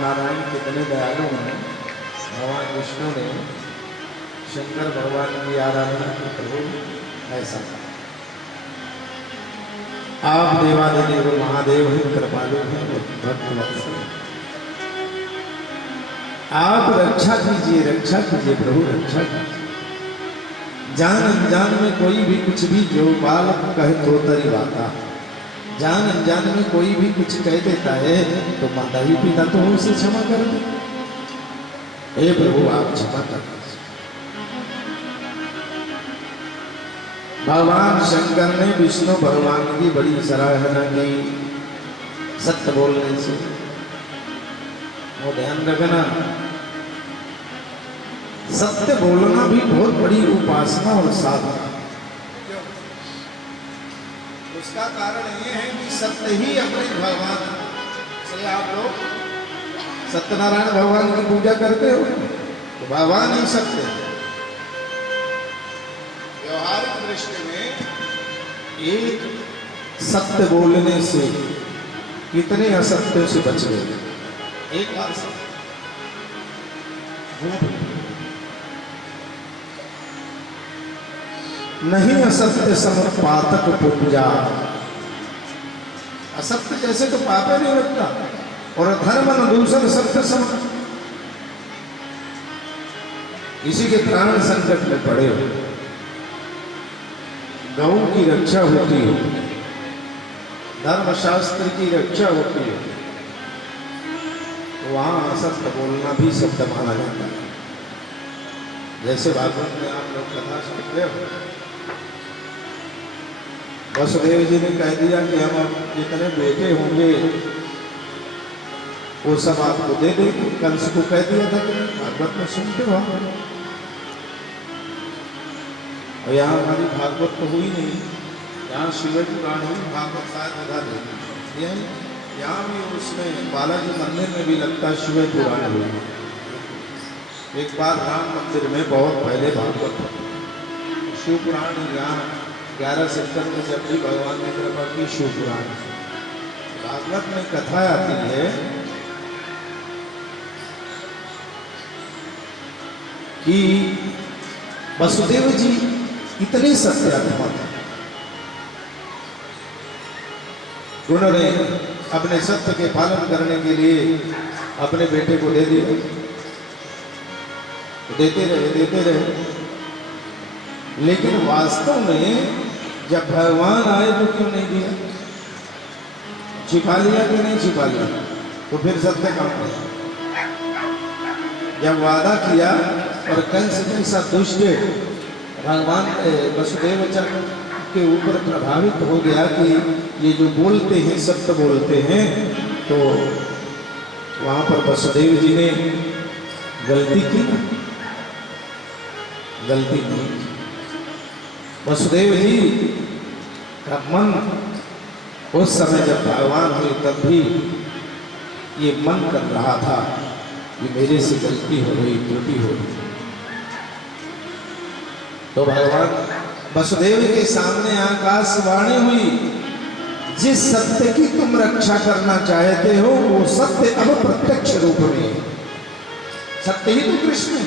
नारायण कितने दयालु हैं। भगवान विष्णु ने शंकर भगवान की आराधना की। प्रभु ऐसा आप देवादिदेव महादेव हैं, कृपालु हैं, भक्त वत्सल, आप रक्षा कीजिए, रक्षा कीजिए प्रभु, रक्षा कीजिए। जान अनजान में कोई भी कुछ भी जो बालक कहे तो तरी बाता, जान अनजान में कोई भी कुछ कह देता है तो माता ही पिता तो उसे क्षमा कर दे। हे प्रभु आप क्षमा कर दीजिए। भगवान शंकर ने विष्णु भगवान की बड़ी सराहना की सत्य बोलने से। वो ध्यान रखना, सत्य बोलना भी बहुत बड़ी उपासना और साधना। उसका कारण ये है कि सत्य ही अपने भगवान, इसलिए आप लोग सत्यनारायण भगवान की पूजा करते हो तो भगवान ही सत्य है। व्यवहारिक दृष्टि में एक सत्य बोलने से कितने असत्यों से बच गए। एक बार नहीं असत्य समपातक पूजा, असत्य जैसे तो पाप नहीं लगता, और धर्म न दूसर सत्य सम। किसी के प्राण संकट में पड़े हो, गौ की रक्षा होती हो, धर्मशास्त्र की रक्षा होती है, तो वहां असत्य बोलना भी सत्य माना जाता है। जैसे भागवत में आप लोग कथा सुनते हो, वसुदेव जी ने कह दिया कि हम अब जितने बेटे होंगे वो सब आपको दे देंगे। कंस को कह दिया था कि भागवत में सुनते हो। और यहाँ हमारी भागवत तो हुई नहीं, यहाँ शिव पुराण हुई, भागवत शायद उधर हुई। यहाँ भी उसमें बालाजी मंदिर में भी लगता है शिव पुराण हुई। एक बार राम मंदिर में बहुत पहले भागवत शिव पुराण यहाँ 11 सितंबर में जब भी भगवान ने कृपा की शिव पुराण भागवत में कथा आती है कि वसुदेव जी इतने सत्यात्मा थे, उन्होंने अपने सत्य के पालन करने के लिए अपने बेटे को दे दिया। देते रहे, लेकिन वास्तव में जब भगवान आए तो क्यों नहीं दिया? छिपा लिया कि नहीं छिपा लिया? तो फिर सत्य काम है। जब वादा किया और कंस जैसा दुष्ट भगवान वसुदेव के ऊपर प्रभावित हो गया कि ये जो बोलते हैं सत्य बोलते हैं, तो वहां पर वसुदेव जी ने गलती की, गलती नहीं। वसुदेव जी का मन उस समय जब भगवान हुए तब भी ये मन कर रहा था कि मेरे से गलती हो गई, त्रुटि हो गई। तो भगवान वसुदेव के सामने आकाशवाणी हुई, जिस सत्य की तुम रक्षा करना चाहते हो वो सत्य अब प्रत्यक्ष रूप में, सत्य ही तो कृष्ण है।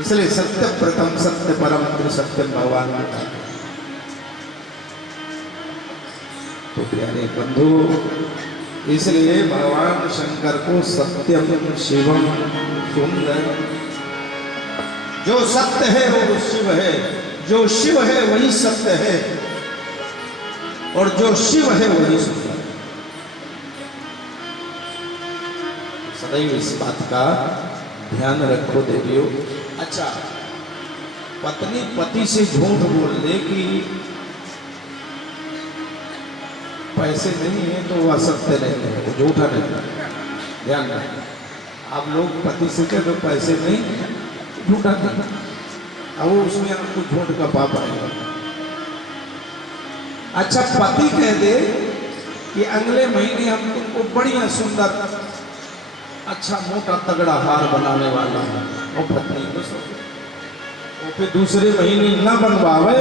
इसलिए सत्य प्रथम सत्य परम सत्यम भगवान का। तो प्यारे बंधु, इसलिए भगवान शंकर को सत्यम शिवम सुंदर, जो सत्य है वो शिव है, जो शिव है वही सत्य है, और जो शिव है वही सुंदर। सदैव इस बात का ध्यान रखो देवियों। अच्छा, पत्नी पति से झूठ बोल दे कि पैसे नहीं है तो वह असत्य नहीं है, वो झूठा नहीं है। ध्यान रखना, आप लोग पति से कह दो पैसे नहीं, झूठा नहीं, अब उसमें आपको झूठ का पाप आएगा। अच्छा, पति कह दे कि अगले महीने हम तुमको बढ़िया सुंदर अच्छा मोटा तगड़ा हार बनाने वाला है, और पत्नी को वो फिर दूसरे महीने न बनवावे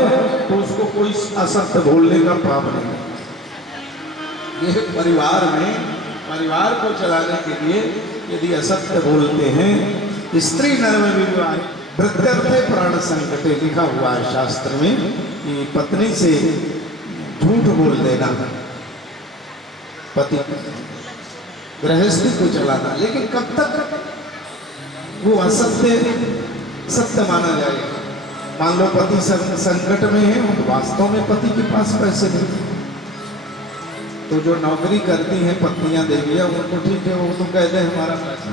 तो उसको कोई असत्य बोलने का पाप नहीं। ये परिवार में परिवार को चलाने के लिए यदि असत्य बोलते हैं, स्त्री नर में विवाह प्रत्यर्थे प्राण संकटे लिखा हुआ है शास्त्र में कि पत्नी से झूठ बोल देना, पति गृहस्थी को चलाना, लेकिन कब तक वो असत्य सत्य माना जाएगा? मान लो पति संकट में है और वास्तव में पति के पास पैसे नहीं, तो जो नौकरी करती हैं पत्नियां देवियां उनको ठीक है, वो तो कहते हैं हमारा पैसा,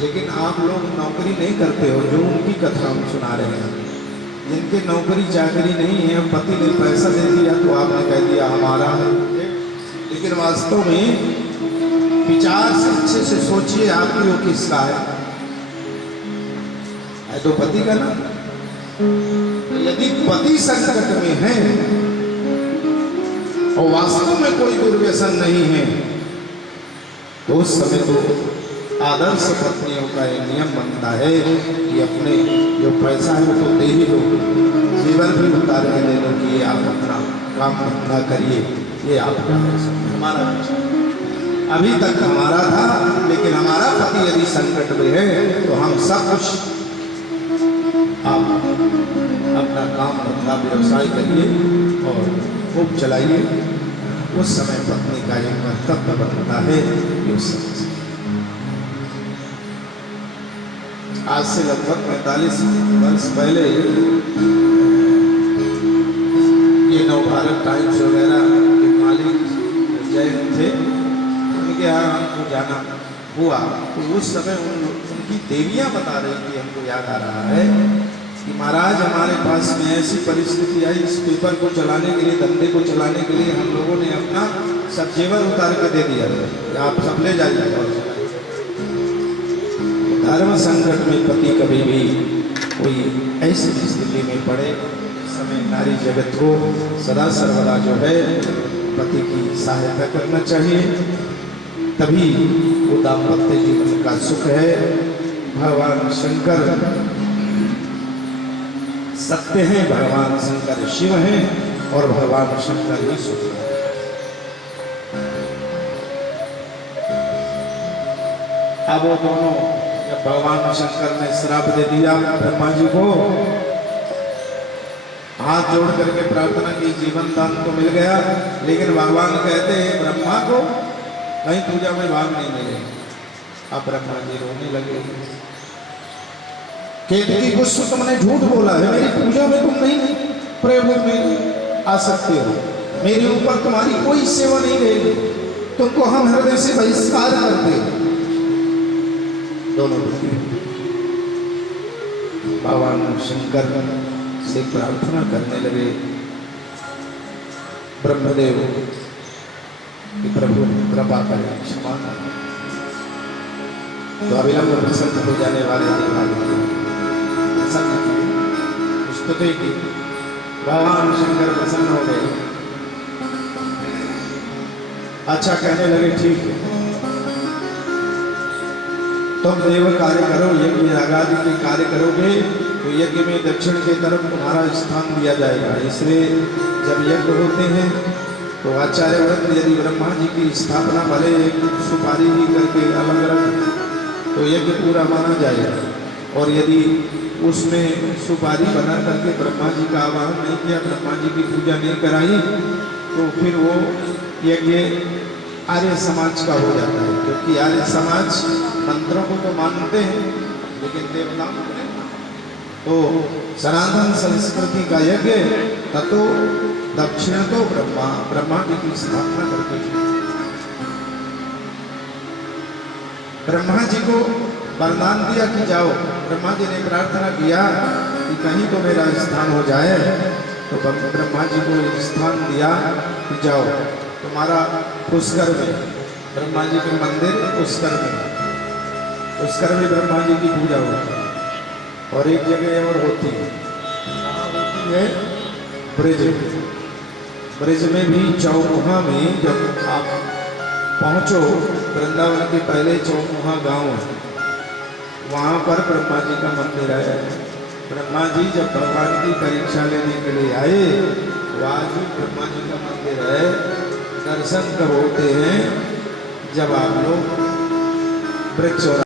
लेकिन आप लोग नौकरी नहीं करते हो, जो उनकी कथा हम सुना रहे हैं, जिनके नौकरी चाकरी नहीं है, पति ने पैसा दे दिया तो आपने कह दिया हमारा है, लेकिन वास्तव में विचार से अच्छे से सोचिए आपकी वो किसका है तो पति का ना। यदि पति संकट में है और वास्तव में कोई दुर्व्यसन नहीं है तो उस समय तो आदर्श पत्नियों का एक नियम बनता है कि अपने जो पैसा है वो तो दे ही दो, जीवन भी उतार के दे दो कि ये आप अपना काम धंधा करिए, ये आपका पैसा हमारा पैसा अभी तक हमारा था, लेकिन हमारा पति यदि संकट में है तो हम सब कुछ आप अपना काम धंधा व्यवसाय करिए और खूब चलाइए। उस समय पत्नी का एक कर्तव्य बनता है कि उस समय आज से लगभग 45 वर्ष पहले ये नवभारत टाइम्स वगैरह के मालिक जयंत थे, उनके यहाँ हमको जाना हुआ तो उस समय उनकी देवियां बता रही थी, हमको याद आ रहा है कि महाराज हमारे पास में ऐसी परिस्थिति आई, इस पेपर को चलाने के लिए, धंधे को चलाने के लिए हम लोगों ने अपना सब जेवर उतार के दे दिया, आप सब ले जाइए। धर्म संकट में पति कभी भी कोई ऐसी स्थिति में पड़े, समय नारी जगत को सदा सर्वदा जो है पति की सहायता करना चाहिए, तभी वो दाम्पत्य जीवन का सुख है। भगवान शंकर सत्य हैं, भगवान शंकर शिव हैं और भगवान शंकर ही सुख है। अब वो दोनों जब भगवान शंकर ने श्राप दे दिया ब्रह्मा जी को, हाथ जोड़ करके प्रार्थना की, जीवन दान तो मिल गया, लेकिन भगवान कहते हैं ब्रह्मा को कहीं पूजा में भाग नहीं मिले। अब ब्रह्मा जी रोने लगे, कहते कि कुछ तुमने झूठ बोला है, मेरी पूजा में तुम नहीं प्रयोग में आ सकते हो, मेरे ऊपर तुम्हारी कोई सेवा नहीं रहेगी, तुमको हम हृदय से बहिष्कार करते। दोनों भगवान शंकर से प्रार्थना करने लगे ब्रह्मदेव कि प्रभु कृपा करें, क्षमा करें। तो अविलंब प्रसन्न हो जाने वाले स्तुति की, भगवान शंकर प्रसन्न हो गए। अच्छा कहने लगे ठीक है, तुम देव कार्य करो, यज्ञ यागादि के कार्य करोगे तो यज्ञ में दक्षिण की तरफ तुम्हारा स्थान दिया जाएगा। इसलिए जब यज्ञ होते हैं तो आचार्य वृंद यदि ब्रह्मा जी की स्थापना भले एक सुपारी ही करके अलग रख तो यज्ञ पूरा माना जाएगा, और यदि उसमें सुपारी बना करके ब्रह्मा जी का आवाहन नहीं किया, ब्रह्मा जी की पूजा नहीं कराई, तो फिर वो यज्ञ आर्य समाज का हो जाता है, क्योंकि आर्य समाज मंत्रों को तो मानते हैं लेकिन देवताओं को नहीं। तो सनातन संस्कृति का यज्ञ ततो दक्षिण तो ब्रह्मा जी की स्थापना करके ब्रह्मा जी को वरदान दिया कि जाओ। ब्रह्मा जी ने प्रार्थना किया कि कहीं तो मेरा स्थान हो जाए, तो ब्रह्मा जी को स्थान दिया कि जाओ तुम्हारा पुष्कर में, ब्रह्मा जी के मंदिर पुष्कर में ब्रह्मा जी की पूजा होती है। और एक जगह और होती है ब्रिज में भी चौमुहा में जब आप पहुंचो, वृंदावन के पहले चौमुहा गांव है, वहां पर ब्रह्मा जी का मंदिर है। ब्रह्मा जी जब भगवान की परीक्षा लेने के लिए आए, वहां भी ब्रह्मा जी का मंदिर है, दर्शन कब होते हैं जब आप लोग वृक्ष और